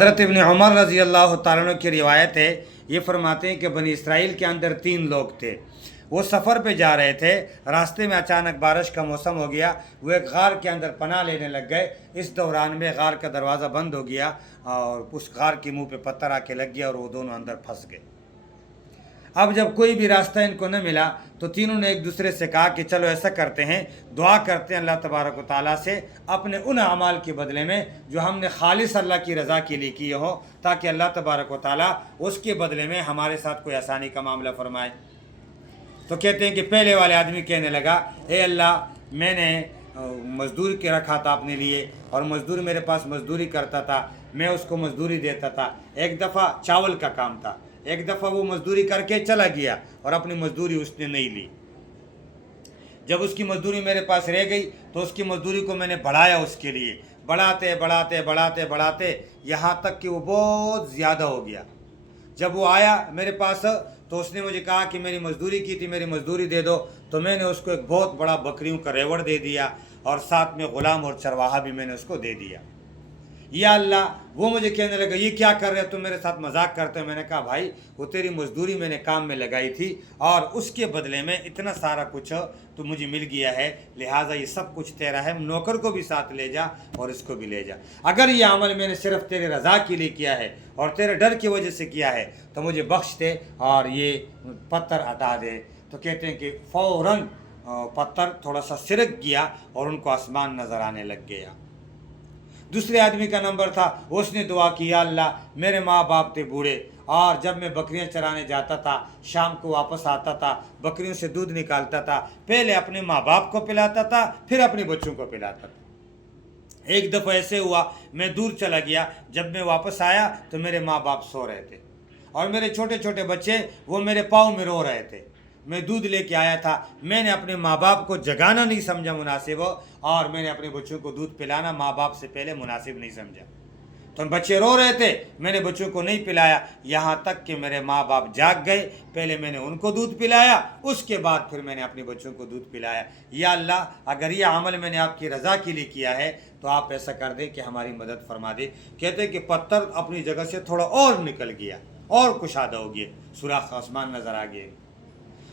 حضرت ابن عمر رضی اللہ تعالیٰ عنہ کی روایت ہے، یہ فرماتے ہیں کہ بنی اسرائیل کے اندر 3 لوگ تھے، وہ سفر پہ جا رہے تھے، راستے میں اچانک بارش کا موسم ہو گیا، وہ ایک غار کے اندر پناہ لینے لگ گئے۔ اس دوران میں غار کا دروازہ بند ہو گیا اور اس غار کے منہ پہ پتھر آ کے لگ گیا اور وہ دونوں اندر پھنس گئے۔ اب جب کوئی بھی راستہ ان کو نہ ملا تو تینوں نے ایک دوسرے سے کہا کہ چلو ایسا کرتے ہیں، دعا کرتے ہیں اللہ تبارک و تعالیٰ سے اپنے ان اعمال کے بدلے میں جو ہم نے خالص اللہ کی رضا کے لیے کیے ہوں، تاکہ اللہ تبارک و تعالیٰ اس کے بدلے میں ہمارے ساتھ کوئی آسانی کا معاملہ فرمائے۔ تو کہتے ہیں کہ پہلے والے آدمی کہنے لگا، اے اللہ، میں نے مزدور کے رکھا تھا اپنے لیے، اور مزدور میرے پاس مزدوری کرتا تھا، میں اس کو مزدوری دیتا تھا۔ ایک دفعہ چاول کا کام تھا، ایک دفعہ وہ مزدوری کر کے چلا گیا اور اپنی مزدوری اس نے نہیں لی۔ جب اس کی مزدوری میرے پاس رہ گئی تو اس کی مزدوری کو میں نے بڑھایا، اس کے لیے بڑھاتے بڑھاتے بڑھاتے بڑھاتے یہاں تک کہ وہ بہت زیادہ ہو گیا۔ جب وہ آیا میرے پاس تو اس نے مجھے کہا کہ میری مزدوری کی تھی، میری مزدوری دے دو، تو میں نے اس کو ایک بہت بڑا بکریوں کا ریوڑ دے دیا اور ساتھ میں غلام اور چرواہا بھی میں نے اس کو دے دیا۔ یا اللہ، وہ مجھے کہنے لگا، یہ کیا کر رہے تم، میرے ساتھ مذاق کرتے ہو؟ میں نے کہا، بھائی وہ تیری مزدوری میں نے کام میں لگائی تھی اور اس کے بدلے میں اتنا سارا کچھ تو مجھے مل گیا ہے، لہٰذا یہ سب کچھ تیرا ہے، نوکر کو بھی ساتھ لے جا اور اس کو بھی لے جا۔ اگر یہ عمل میں نے صرف تیرے رضا کے لیے کیا ہے اور تیرے ڈر کی وجہ سے کیا ہے تو مجھے بخش دے اور یہ پتھر ہٹا دے۔ تو کہتے ہیں کہ فوراً پتھر تھوڑا سا سرک گیا اور ان کو آسمان نظر آنے لگ گیا۔ دوسرے آدمی کا نمبر تھا، اس نے دعا کی، یا اللہ، میرے ماں باپ تھے بوڑھے، اور جب میں بکریاں چرانے جاتا تھا، شام کو واپس آتا تھا، بکریوں سے دودھ نکالتا تھا، پہلے اپنے ماں باپ کو پلاتا تھا، پھر اپنے بچوں کو پلاتا تھا۔ ایک دفعہ ایسے ہوا، میں دور چلا گیا، جب میں واپس آیا تو میرے ماں باپ سو رہے تھے اور میرے چھوٹے چھوٹے بچے وہ میرے پاؤں میں رو رہے تھے۔ میں دودھ لے کے آیا تھا، میں نے اپنے ماں باپ کو جگانا نہیں سمجھا مناسب، اور میں نے اپنے بچوں کو دودھ پلانا ماں باپ سے پہلے مناسب نہیں سمجھا۔ تو بچے رو رہے تھے، میں نے بچوں کو نہیں پلایا، یہاں تک کہ میرے ماں باپ جاگ گئے، پہلے میں نے ان کو دودھ پلایا، اس کے بعد پھر میں نے اپنے بچوں کو دودھ پلایا۔ یا اللہ، اگر یہ عمل میں نے آپ کی رضا کے لیے کیا ہے تو آپ ایسا کر دیں کہ ہماری مدد فرما دے۔ کہتے کہ پتھر اپنی جگہ سے تھوڑا اور نکل گیا اور کشادہ ہو گیا، سوراخ آسمان نظر آ گیا۔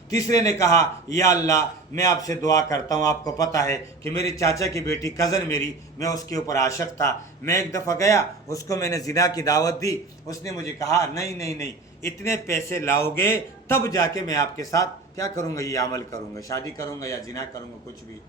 تیسرے نے کہا، یا اللہ، میں آپ سے دعا کرتا ہوں، آپ کو پتہ ہے کہ میری چاچا کی بیٹی کزن میری، میں اس کے اوپر عاشق تھا، میں ایک دفعہ گیا، اس کو میں نے زنا کی دعوت دی، اس نے مجھے کہا، نہیں نہیں نہیں، اتنے پیسے لاؤ گے تب جا کے میں آپ کے ساتھ کیا کروں گا، یہ عمل کروں گا، شادی کروں گا یا زنا کروں گا، کچھ بھی۔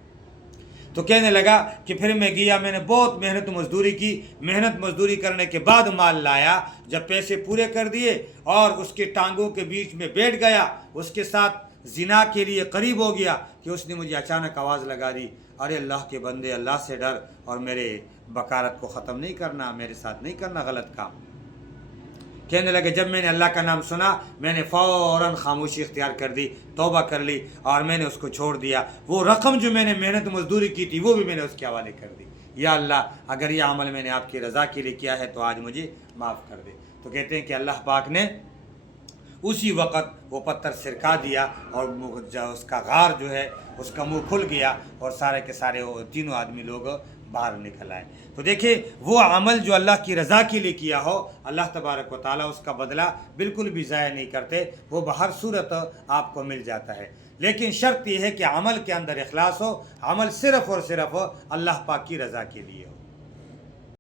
تو کہنے لگا کہ پھر میں گیا، میں نے بہت محنت مزدوری کی، محنت مزدوری کرنے کے بعد مال لایا، جب پیسے پورے کر دیے اور اس کے ٹانگوں کے بیچ میں بیٹھ گیا، اس کے ساتھ زنا کے لیے قریب ہو گیا کہ اس نے مجھے اچانک آواز لگا دی، ارے اللہ کے بندے، اللہ سے ڈر اور میرے بکارت کو ختم نہیں کرنا، میرے ساتھ نہیں کرنا غلط کام۔ کہنے لگے، جب میں نے اللہ کا نام سنا، میں نے فوراً خاموشی اختیار کر دی، توبہ کر لی اور میں نے اس کو چھوڑ دیا۔ وہ رقم جو میں نے محنت مزدوری کی تھی وہ بھی میں نے اس کے حوالے کر دی۔ یا اللہ، اگر یہ عمل میں نے آپ کی رضا کے لیے کیا ہے تو آج مجھے معاف کر دے۔ تو کہتے ہیں کہ اللہ پاک نے اسی وقت وہ پتھر سرکا دیا اور اس کا غار جو ہے اس کا منہ کھل گیا اور سارے کے سارے وہ تینوں آدمی لوگ باہر نکل آئے۔ تو دیکھیں، وہ عمل جو اللہ کی رضا کے لیے کیا ہو، اللہ تبارک و تعالیٰ اس کا بدلہ بالکل بھی ضائع نہیں کرتے، وہ بہر صورت آپ کو مل جاتا ہے۔ لیکن شرط یہ ہے کہ عمل کے اندر اخلاص ہو، عمل صرف اور صرف اللہ پاک کی رضا کے لیے ہو۔